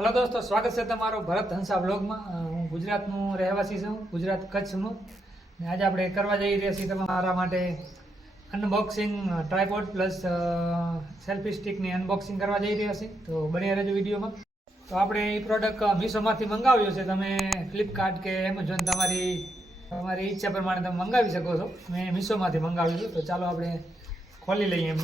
Hello दोस्तों, स्वागत है तमारो भरत हंसा ब्लॉग में। हूँ गुजरातનું રહેવાસી છું, ગુજરાત કચ્છનું। ને આજે આપણે કરવા જઈ રહ્યા છીએ તમારા માટે અનબોક્સિંગ ટ્રાયપોડ પ્લસ સેલ્ફી સ્ટિકની અનબોક્સિંગ કરવા જઈ રહ્યા છીએ। તો બન્યા રહેજો વિડીયોમાં। તો આપણે એ પ્રોડક્ટ મીશોમાંથી મંગાવ્યો છે। તમે ફ્લિપકાર્ટ કે એમેઝોન તમારી ઈચ્છા પ્રમાણે તમે મંગાવી શકો છો। મેં મીશોમાંથી મંગાવ્યું છે। તો ચાલો આપણે ખોલી લઈએ એમ।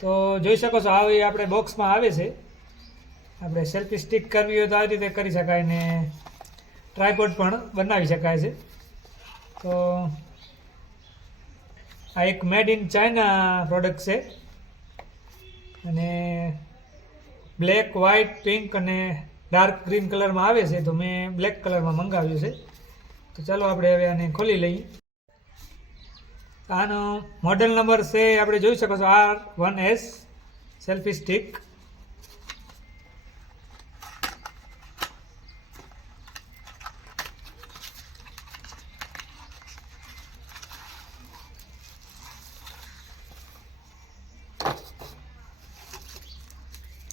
તો જોઈ શકો છો આવી આપણે બોક્સમાં આવે છે। આપણે સેલ્ફી સ્ટિક કરવી હોય તો આ રીતે કરી શકાય ને ટ્રાયપોડ પણ બનાવી શકાય છે। તો આ એક મેડ ઇન ચાઇના પ્રોડક્ટ છે અને બ્લેક, વ્હાઇટ, પિંક અને ડાર્ક ગ્રીન કલરમાં આવે છે। તો મેં બ્લેક કલરમાં મંગાવ્યું છે। તો ચાલો આપણે હવે આને ખોલી લઈએ। આનો મોડેલ નંબર છે આપણે જોઈ શકો છો R1S સેલ્ફી સ્ટિક।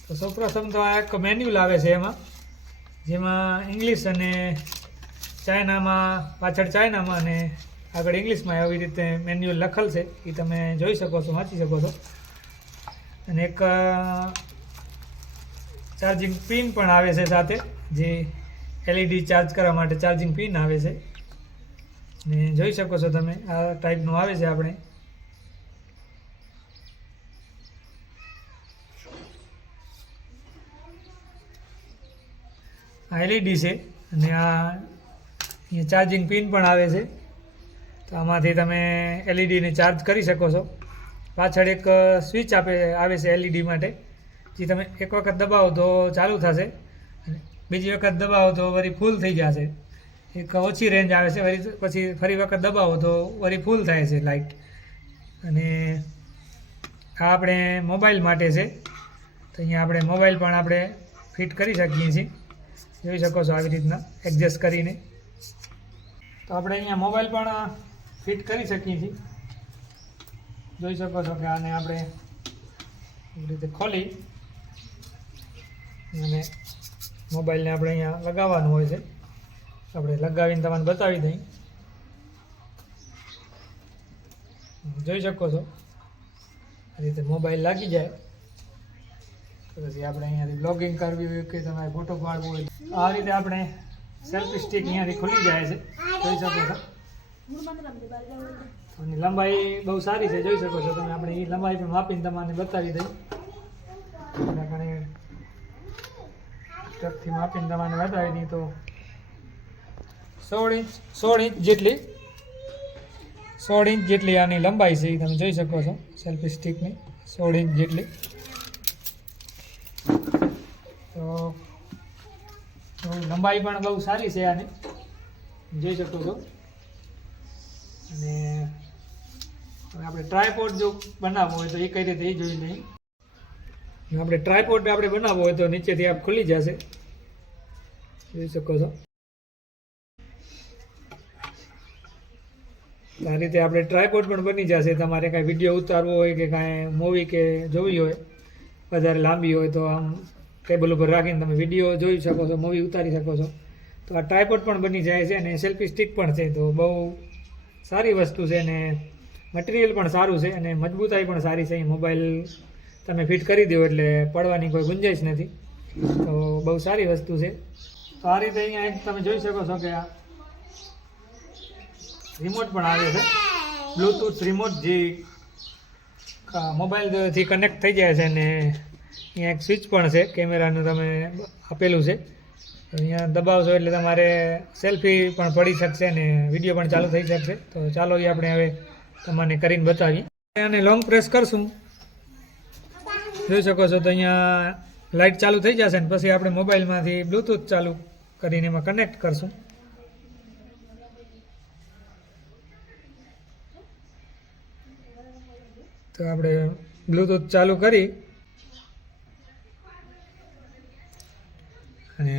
તો સૌપ્રથમ તો આ એક મેન્યુઅલ આવે છે એમાં, જેમાં ઇંગ્લિશ અને ચાઇનામાં, પાછળ ચાઇનામાં અને આગળ ઇંગ્લિશમાં આવી રીતે મેન્યુઅલ લખેલ છે। એ તમે જોઈ શકો છો, વાંચી શકો છો। અને એક ચાર્જિંગ પિન પણ આવે છે સાથે, જે એલઈડી ચાર્જ કરવા માટે ચાર્જિંગ પિન આવે છે। ને જોઈ શકો છો તમે આ ટાઈપનું આવે છે। આપણે આ એલઈડી છે અને આ અહીંયા ચાર્જિંગ પિન પણ આવે છે। તો આમાંથી તમે એલઈડીને ચાર્જ કરી શકો છો। પાછળ એક સ્વિચ આવે છે એલઈડી માટે, જે તમે એક વખત દબાવો તો ચાલુ થશે અને બીજી વખત દબાવો તો વળી ફૂલ થઈ જશે। એક ઓછી રેન્જ આવે છે, વળી પછી ફરી વખત દબાવો તો વળી ફૂલ થાય છે લાઇટ। અને આ આપણે મોબાઈલ માટે છે। તો અહીંયા આપણે મોબાઈલ પણ આપણે ફિટ કરી શકીએ છીએ। જોઈ શકો છો આવી રીતના એડજસ્ટ કરીને। તો આપણે અહીંયા મોબાઈલ પણ ફિટ કરી શકીએ છીએ। જોઈ શકો છો કે આને આપણે એવી રીતે ખોલી અને મોબાઈલને આપણે અહીંયા લગાવવાનું હોય છે। આપણે લગાવીને તમને બતાવી દઈએ। જોઈ શકો છો આ રીતે મોબાઈલ લાગી જાય તો પછી આપણે અહીંયાથી બ્લોગિંગ કરવી હોય કે તમારે ફોટો પાડવો હોય, આ રીતે આપણે સેલ્ફી સ્ટિક અહીંયાથી ખુલી જાય છે। જોઈ શકો છો અને લંબાઈ બહુ સારી છે। જોઈ શકો છો તમે। આપણે એ લંબાઈ પણ માપીને તમને બતાવી દઈએ। ઘણી ટકથી માપીને તમને બતાવી દઈએ તો 16 ઇંચ જેટલી આની લંબાઈ છે। એ તમે જોઈ શકો છો સેલ્ફી સ્ટિકની 16 ઇંચ જેટલી। તો લંબાઈ પણ બહુ સારી છે આની, જોઈ શકો છો। અને આપણે ટ્રાયપોડ જો બનાવવો હોય તો એ કઈ રીતે એ જોઈ લઈએ। આપણે ટ્રાયપોડ આપણે બનાવવો હોય તો નીચેથી આપ ખુલી જશે, જોઈ શકો છો। આ રીતે આપણે ટ્રાયપોડ પણ બની જશે। તમારે કાંઈ વિડીયો ઉતારવો હોય કે કાંઈ મૂવી કે જોવી હોય વધારે લાંબી હોય તો આમ ટેબલ ઉપર રાખીને તમે વિડીયો જોઈ શકો છો, મૂવી ઉતારી શકો છો। તો આ ટ્રાયપોડ પણ બની જાય છે અને સેલ્ફી સ્ટિક પણ છે। તો બહુ સારી વસ્તુ છે અને મટીરિયલ પણ સારું છે અને મજબૂતાઈ પણ સારી છે। મોબાઈલ તમે ફિટ કરી દો એટલે પડવાની કોઈ ગુંજાઈશ નથી। તો બહુ સારી વસ્તુ છે। તો આ રીતે અહીંયા એક તમે જોઈ શકો છો કે આ રિમોટ પણ આવે છે, બ્લૂટૂથ રિમોટ, જે મોબાઈલથી કનેક્ટ થઈ જાય છે। અને અહીંયા એક સ્વિચ પણ છે, કેમેરાનું તમે આપેલું છે। અહીંયા દબાવશો એટલે તમારે સેલ્ફી પણ પડી શકશે અને વિડીયો પણ ચાલુ થઈ શકશે। તો ચાલો એ આપણે હવે તમને કરીને બતાવીએ। અને લોંગ પ્રેસ કરશું, જોઈ શકો છો તો અહીંયા લાઇટ ચાલુ થઈ જશે ને પછી આપણે મોબાઈલમાંથી બ્લૂટૂથ ચાલુ કરીને એમાં કનેક્ટ કરશું। તો આપણે બ્લૂટૂથ ચાલુ કરી અને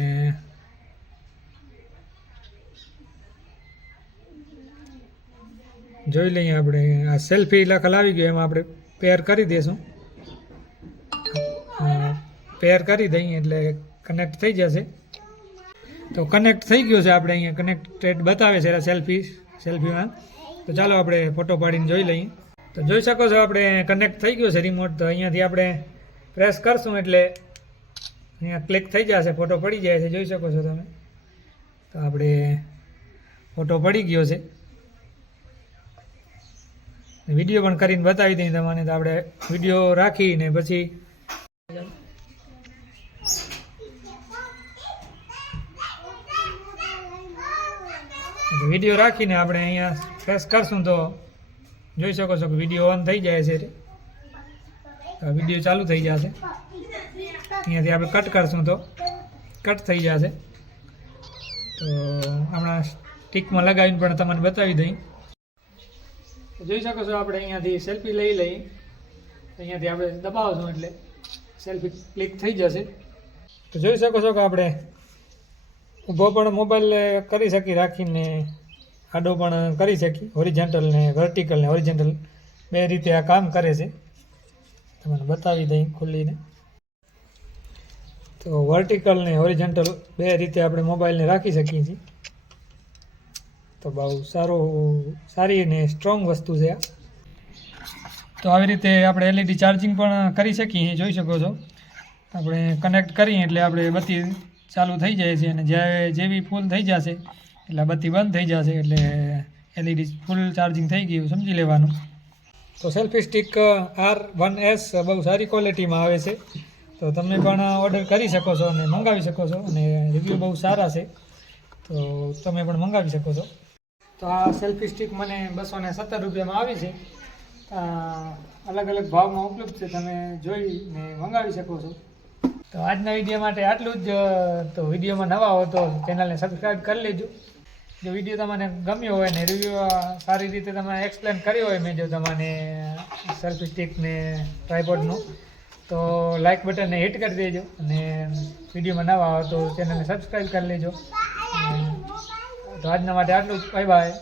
જોઈ લઈએ આપણે આ સેલ્ફી લખેલ આવી ગયો એમાં આપણે પેર કરી દઈશું. પેર કરી દઈએ એટલે કનેક્ટ થઈ જશે. તો કનેક્ટ થઈ ગયો છે આપણે અહીંયા કનેક્ટેડ બતાવે છે સેલ્ફીમાં. તો ચાલો આપણે ફોટો પાડીને જોઈ લઈએ. તો જોઈ શકો છો આપણે કનેક્ટ થઈ ગયો છે રિમોટ. તો અહીંયાથી આપણે પ્રેસ કરશું એટલે અહીંયા ક્લિક થઈ જશે, ફોટો પડી જાય છે, જોઈ શકો છો તમે. તો આપણે ફોટો પડી ગયો છે. વિડીયો પણ કરીને બતાવી દઈએ તમને. તો આપણે વિડીયો રાખીને પછી વિડીયો રાખીને આપણે અહીંયા પ્રેસ કરશું તો જોઈ શકો છો કે વિડીયો ઓન થઈ જાય છે. તો વિડીયો ચાલુ થઈ જશે. અહીંયાથી આપણે કટ કરશું તો કટ થઈ જશે. તો હમણાં સ્ટીકમાં લગાવીને પણ તમને બતાવી દઈ. જોઈ શકો છો આપણે અહીંયાથી સેલ્ફી લઈ લઈએ. અહીંયાથી આપણે દબાવશું એટલે સેલ્ફી ક્લિક થઈ જશે. તો જોઈ શકો છો કે આપણે ઊભો પણ મોબાઈલ કરી શકીએ રાખીને, આડો પણ કરી શકીએ. હોરિઝોન્ટલ ને વર્ટિકલ ને હોરિઝોન્ટલ બે રીતે આ કામ કરે છે. તમને બતાવી દઈ ખુલ્લીને. તો વર્ટિકલ ને હોરિઝોન્ટલ બે રીતે આપણે મોબાઈલને રાખી શકીએ છીએ. તો બહુ સારી અને સ્ટ્રોંગ વસ્તુ છે આ. તો આવી રીતે આપણે એલઈડી ચાર્જિંગ પણ કરી શકીએ. જોઈ શકો છો આપણે કનેક્ટ કરીએ એટલે આપણે બત્તી ચાલુ થઈ જાય છે, અને જેવી ફૂલ થઈ જશે એટલે બત્તી બંધ થઈ જશે. એટલે એલઈડી ફૂલ ચાર્જિંગ થઈ ગયું સમજી લેવાનું. તો સેલ્ફી સ્ટિક R1S બહુ સારી ક્વોલિટીમાં આવે છે. તો તમે પણ ઓર્ડર કરી શકો છો અને મંગાવી શકો છો, અને રિવ્યૂ બહુ સારા છે. તો તમે પણ મંગાવી શકો છો. તો આ સેલ્ફી સ્ટિક મને 270 રૂપિયામાં આવી છે. અલગ અલગ ભાવમાં ઉપલબ્ધ છે, તમે જોઈને મંગાવી શકો છો. તો આજના વિડીયો માટે આટલું જ. તો વિડીયોમાં નવા હો તો ચેનલને સબસ્ક્રાઈબ કરી લેજો. જો વિડીયો તમને ગમ્યો હોય ને રિવ્યૂ સારી રીતે તમે એક્સપ્લેન કર્યો હોય મેં જો તમને સેલ્ફી સ્ટિક ને ટ્રાયપોડનું, તો લાઇક બટનને હિટ કરી દેજો. અને વિડીયોમાં નવા હો તો ચેનલને સબસ્ક્રાઈબ કરી લેજો. તો આજના માટે આટલું જ. Bye bye.